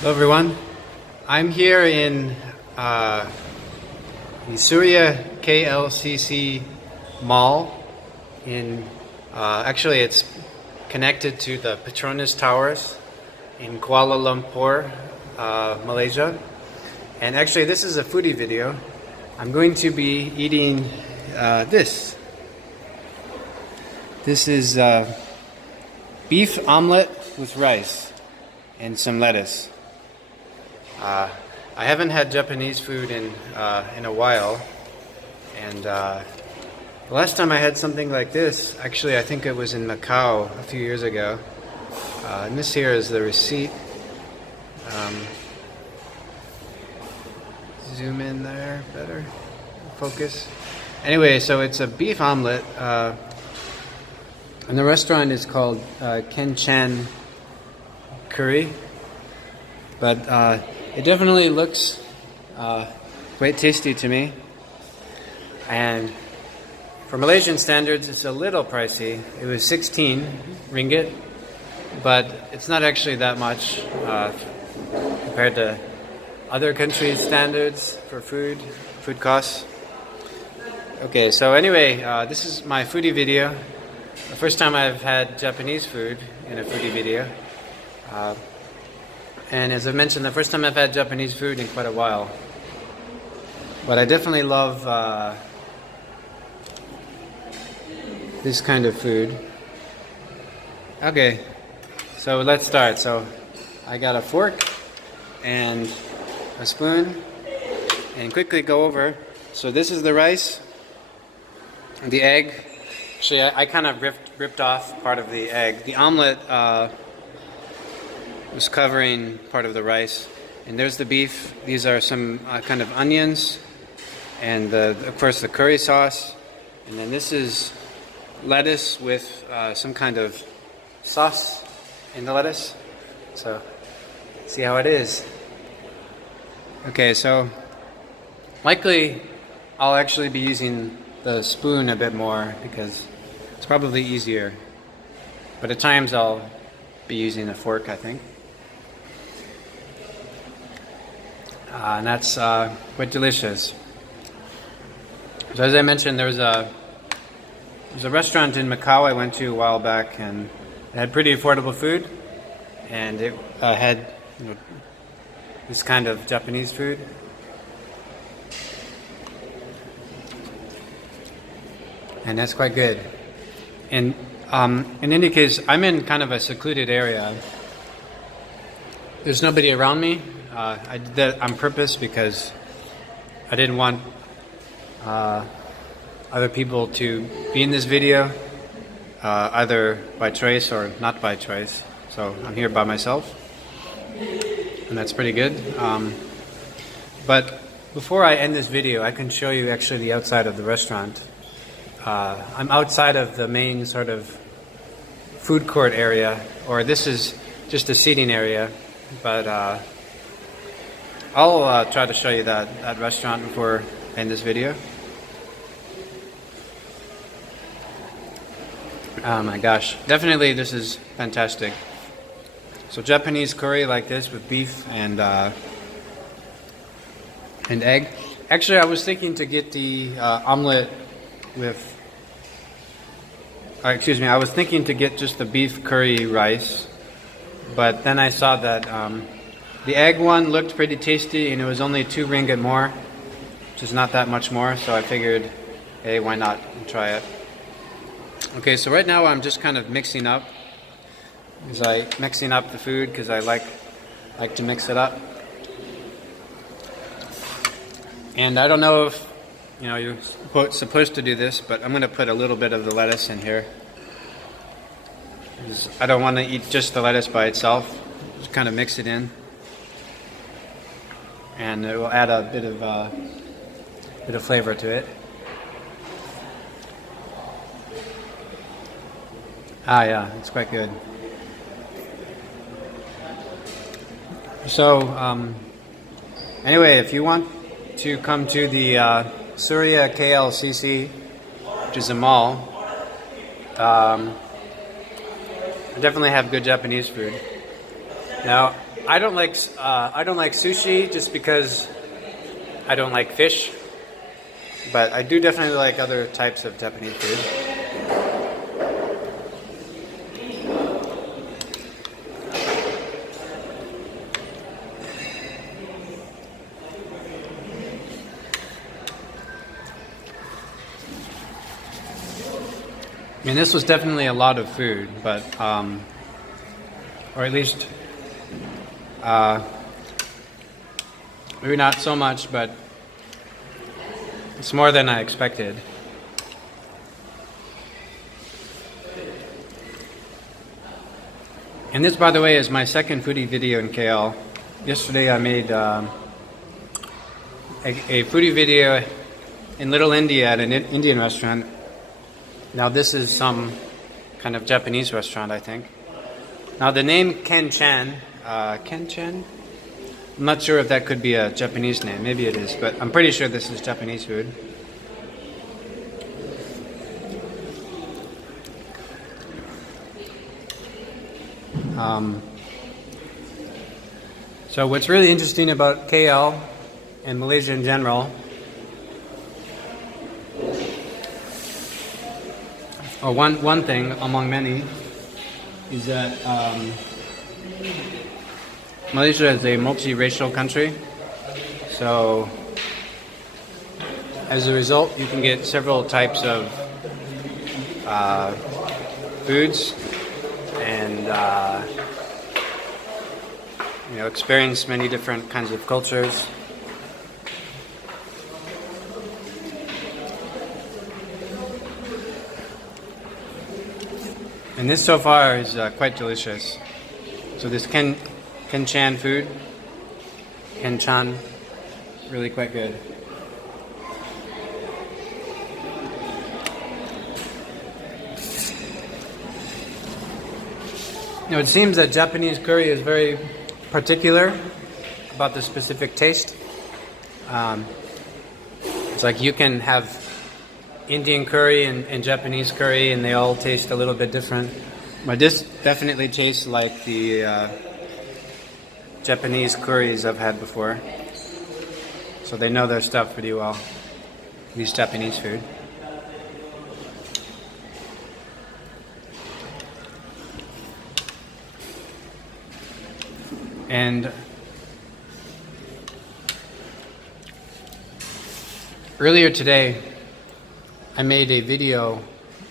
Hello everyone, I'm here in the Suria KLCC Mall in, actually it's connected to the Petronas Towers in Kuala Lumpur, Malaysia. And actually this is a foodie video. I'm going to be eating this. This is beef omelette with rice and some lettuce. I haven't had Japanese food in a while, and the last time I had something like this, actually I think it was in Macau a few years ago. And this here is the receipt. Zoom in there better, focus. Anyway, so it's a beef omelet, and the restaurant is called Ken Chan Curry, but it definitely looks quite tasty to me, and for Malaysian standards it's a little pricey. It was 16 ringgit, but it's not actually that much compared to other countries' standards for food costs. Okay, so anyway, this is my foodie video. The first time I've had Japanese food in a foodie video. And as I mentioned, the first time I've had Japanese food in quite a while. But I definitely love this kind of food. Okay, so let's start. So I got a fork and a spoon, and quickly go over. So this is the rice, the egg. Actually, I kind of ripped off part of the egg. The omelet was covering part of the rice, and there's the beef. These are some kind of onions, and of course the curry sauce, and then this is lettuce with some kind of sauce in the lettuce. So see how it is. Okay, so likely I'll actually be using the spoon a bit more because it's probably easier, but at times I'll be using a fork, I think. And that's quite delicious. So as I mentioned, there's a restaurant in Macau I went to a while back, and it had pretty affordable food, and it had this kind of Japanese food. And that's quite good. And in any case, I'm in kind of a secluded area. There's nobody around me. I did that on purpose because I didn't want other people to be in this video, either by choice or not by choice. So I'm here by myself, and that's pretty good. But before I end this video, I can show you actually the outside of the restaurant. I'm outside of the main sort of food court area, or this is just a seating area, but I'll try to show you that restaurant before I end this video. Oh my gosh, definitely this is fantastic. So Japanese curry like this with beef and egg. Actually, I was thinking to get the omelet with, excuse me, I was thinking to get just the beef curry rice, but then I saw that the egg one looked pretty tasty, and it was only 2 ringgit more, which is not that much more, so I figured, hey, why not try it. Okay, so right now I'm just kind of mixing up the food because I like to mix it up. And I don't know if you're supposed to do this, but I'm going to put a little bit of the lettuce in here. I don't want to eat just the lettuce by itself. Just kind of mix it in, and it will add a bit of flavor to it. Ah, yeah, it's quite good. So, anyway, if you want to come to the Suria KLCC, which is a mall, I definitely have good Japanese food. Now, I don't like sushi just because I don't like fish, but I do definitely like other types of Japanese food. I mean, this was definitely a lot of food, but, or at least, maybe not so much, but it's more than I expected. And this, by the way, is my second foodie video in KL. Yesterday I made a foodie video in Little India at an Indian restaurant. Now this is some kind of Japanese restaurant, I think. Now the name Ken Chan, I'm not sure if that could be a Japanese name, maybe it is, but I'm pretty sure this is Japanese food. So what's really interesting about KL and Malaysia in general, or one thing among many, is that Malaysia is a multiracial country. So as a result, you can get several types of foods and experience many different kinds of cultures. And this so far is quite delicious. So this Ken Chan food, Ken Chan, really quite good. It seems that Japanese curry is very particular about the specific taste. It's like you can have Indian curry and Japanese curry, and they all taste a little bit different. But this definitely tastes like the Japanese curries I've had before. So they know their stuff pretty well, these Japanese food. And earlier today, I made a video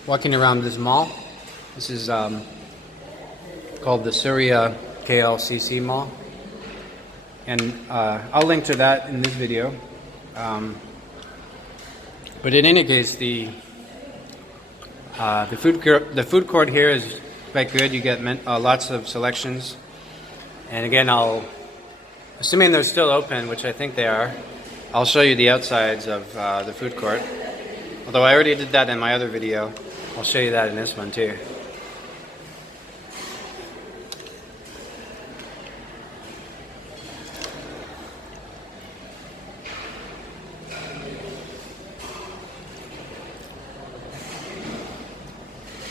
walking around this mall. This is called the Suria KLCC Mall. And I'll link to that in this video. But in any case, the food court here is quite good. You get lots of selections. And again, assuming they're still open, which I think they are, I'll show you the outsides of the food court. Although I already did that in my other video, I'll show you that in this one too.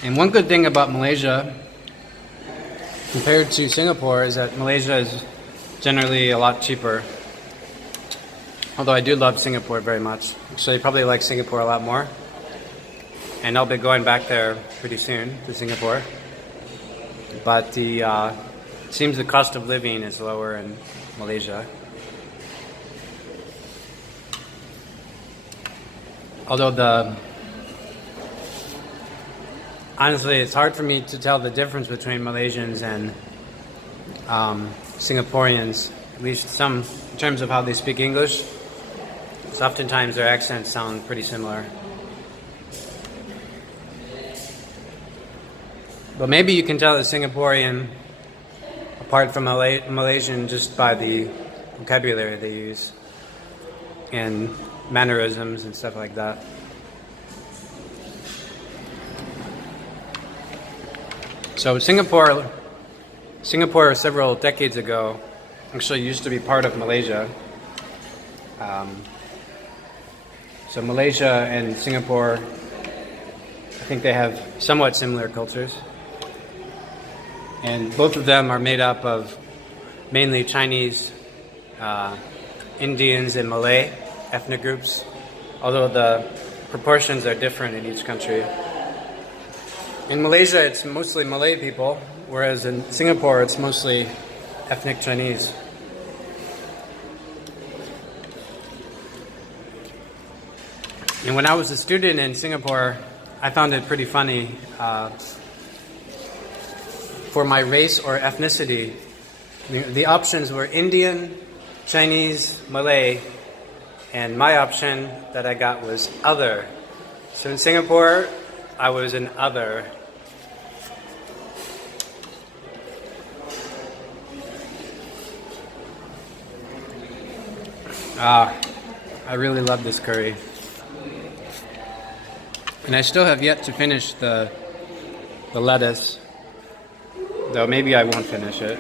And one good thing about Malaysia compared to Singapore is that Malaysia is generally a lot cheaper. Although I do love Singapore very much. So you probably like Singapore a lot more. And I'll be going back there pretty soon to Singapore. But it seems the cost of living is lower in Malaysia. Although honestly, it's hard for me to tell the difference between Malaysians and Singaporeans, at least some in terms of how they speak English. So oftentimes their accents sound pretty similar. But maybe you can tell a Singaporean apart from Malaysian just by the vocabulary they use and mannerisms and stuff like that. So Singapore several decades ago actually used to be part of Malaysia. So Malaysia and Singapore, I think they have somewhat similar cultures. And both of them are made up of mainly Chinese, Indians, and Malay ethnic groups, although the proportions are different in each country. In Malaysia, it's mostly Malay people, whereas in Singapore, it's mostly ethnic Chinese. And when I was a student in Singapore, I found it pretty funny. For my race or ethnicity, the options were Indian, Chinese, Malay, and my option that I got was other. So in Singapore, I was an other. I really love this curry. And I still have yet to finish the lettuce, though maybe I won't finish it.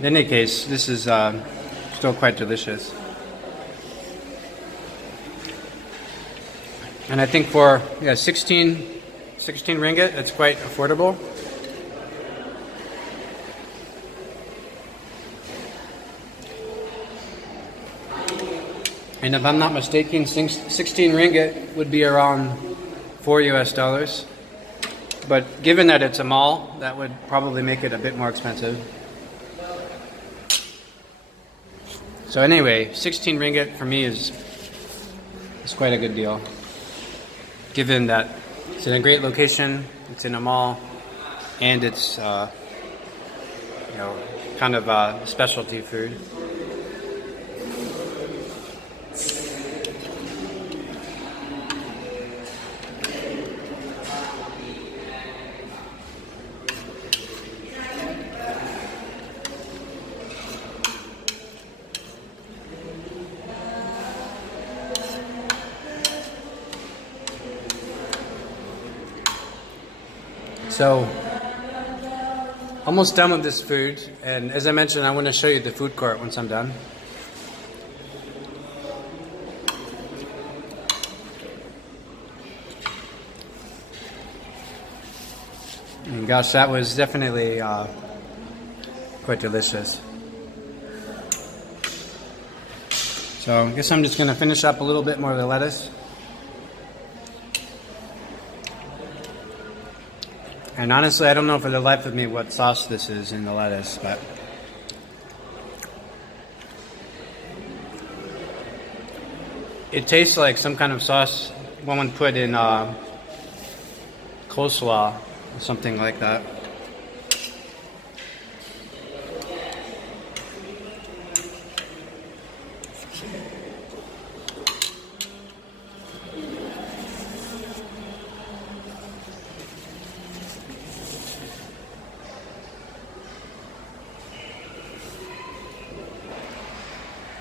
In any case, this is still quite delicious. And I think for 16 ringgit, it's quite affordable. And if I'm not mistaken, 16 ringgit would be around $4 US. But given that it's a mall, that would probably make it a bit more expensive. So anyway, 16 ringgit for me is quite a good deal. Given that it's in a great location, it's in a mall, and it's kind of specialty food. So, almost done with this food, and as I mentioned, I want to show you the food court once I'm done. And gosh, that was definitely quite delicious. So, I guess I'm just going to finish up a little bit more of the lettuce. And honestly, I don't know for the life of me what sauce this is in the lettuce, but it tastes like some kind of sauce one would put in coleslaw or something like that.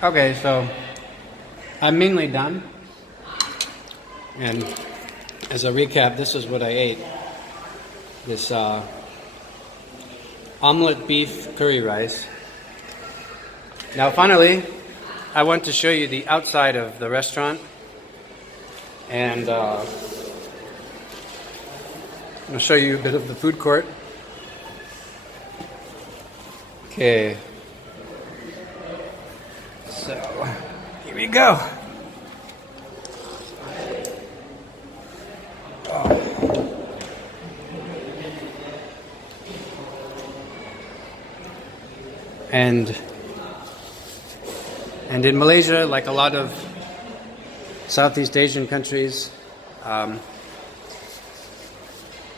Okay, so I'm mainly done, and as a recap, this is what I ate. This omelette beef curry rice. Now finally, I want to show you the outside of the restaurant, and I'll show you a bit of the food court. Okay. So, here we go. Oh. And in Malaysia, like a lot of Southeast Asian countries,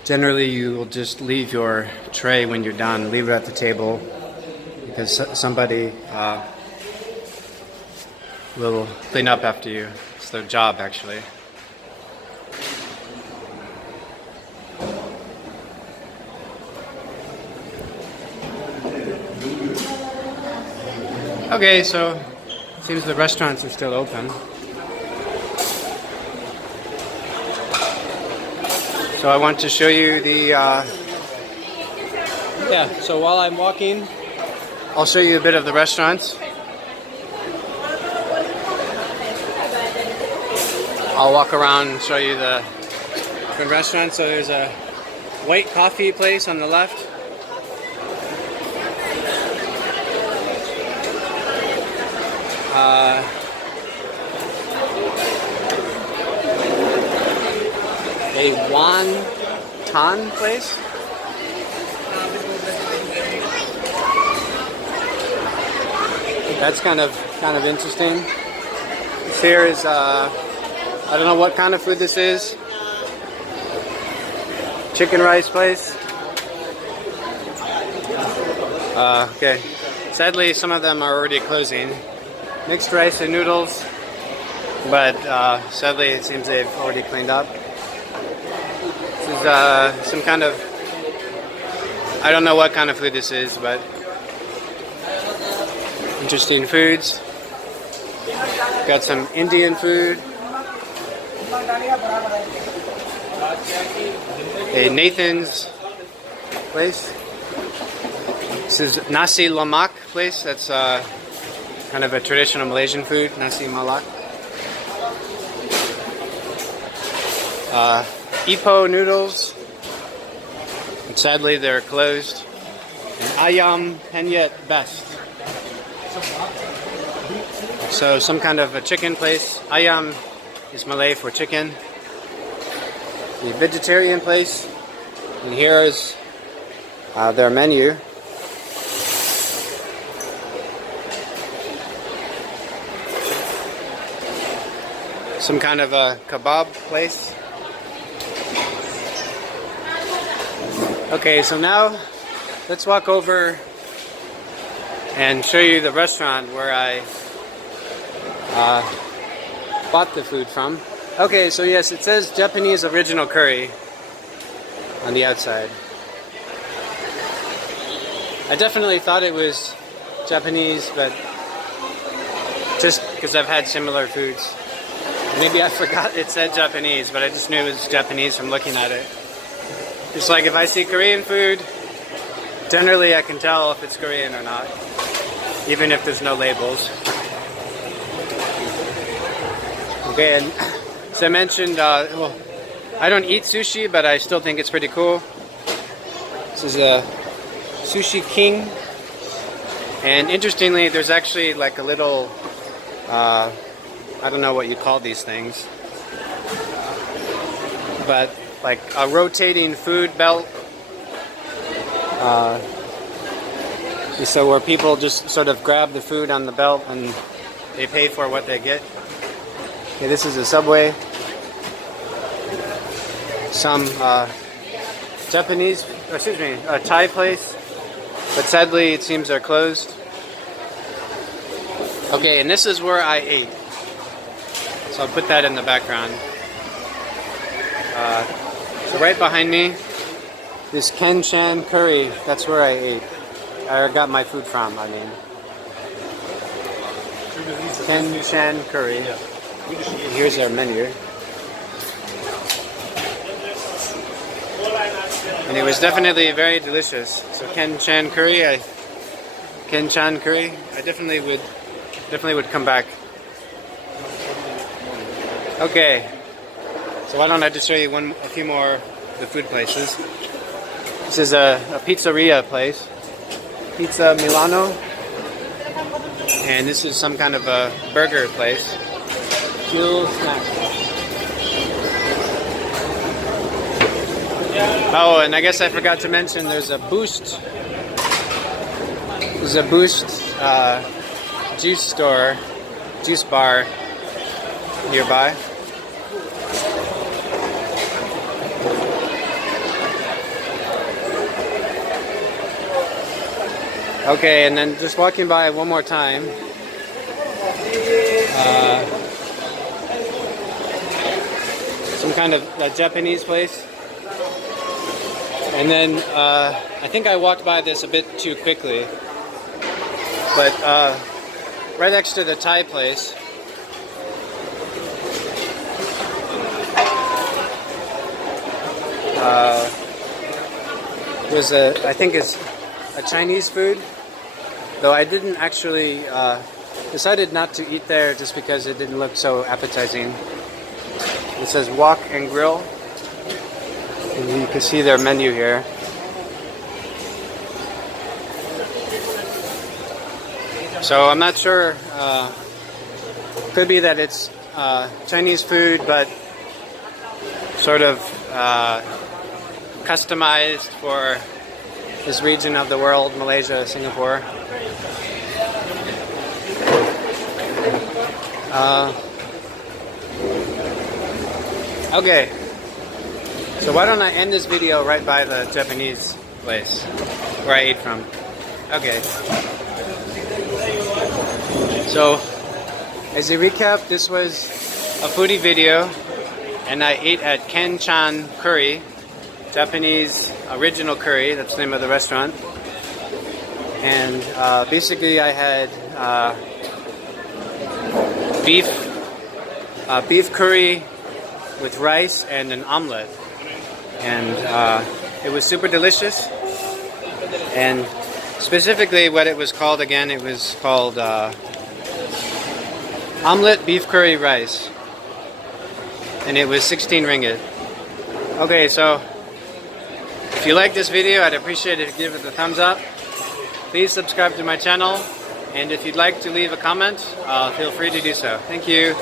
generally you will just leave your tray when you're done, leave it at the table, because somebody will clean up after you. It's their job, actually. Okay, so it seems the restaurants are still open. So I want to show you the so while I'm walking, I'll show you a bit of the restaurants. I'll walk around and show you the different restaurants. So there's a white coffee place on the left. A wonton place. That's kind of interesting. This here is I don't know what kind of food this is. Chicken rice place. Okay. Sadly, some of them are already closing. Mixed rice and noodles, but sadly it seems they've already cleaned up. This is some kind of, I don't know what kind of food this is, but interesting foods. Got some Indian food. A Nathan's place. This is nasi lemak place. That's kind of a traditional Malaysian food, nasi malak. Ipoh noodles. And sadly, they're closed. And ayam penyet best. So some kind of a chicken place. Ayam is Malay for chicken. The vegetarian place. And here is their menu. Some kind of a kebab place. Okay, so now let's walk over and show you the restaurant where I bought the food from. Okay, so yes, it says Japanese original curry on the outside. I definitely thought it was Japanese, but just because I've had similar foods. Maybe I forgot it said Japanese, but I just knew it was Japanese from looking at it. Just like if I see Korean food, generally I can tell if it's Korean or not, even if there's no labels. Okay, and so I mentioned, well, I don't eat sushi, but I still think it's pretty cool. This is a Sushi King. And interestingly, there's actually like a little, I don't know what you call these things, but like a rotating food belt. So where people just sort of grab the food on the belt and they pay for what they get. Okay, this is a Subway. Some Japanese, excuse me, a Thai place, but sadly it seems they're closed. Okay, and this is where I ate. So I'll put that in the background. So right behind me, this Ken Chan curry, that's where I ate. I got my food from, I mean. Ken Chan curry. Here's our menu. And it was definitely very delicious. So Ken Chan curry, I definitely would come back. Okay, so why don't I just show you a few more of the food places. This is a pizzeria place, Pizza Milano, and this is some kind of a burger place. Fuel snack. Oh, and I guess I forgot to mention there's a Boost. There's a Boost juice bar nearby. Okay, and then just walking by one more time. Some kind of Japanese place. And then I think I walked by this a bit too quickly. But right next to the Thai place, there's I think it's a Chinese food, though I didn't actually decided not to eat there just because it didn't look so appetizing. It says Wok and Grill. And you can see their menu here. So I'm not sure, could be that it's Chinese food, but sort of customized for this region of the world, Malaysia, Singapore. Okay, so why don't I end this video right by the Japanese place where I ate from. Okay. So, as a recap, this was a foodie video, and I ate at Ken Chan Curry, Japanese original curry, that's the name of the restaurant. And basically I had beef curry with rice and an omelette. And it was super delicious. And specifically what it was called again, it was called omelette beef curry rice. And it was 16 ringgit. Okay, so if you like this video, I'd appreciate it if you give it a thumbs up. Please subscribe to my channel. And if you'd like to leave a comment, feel free to do so. Thank you.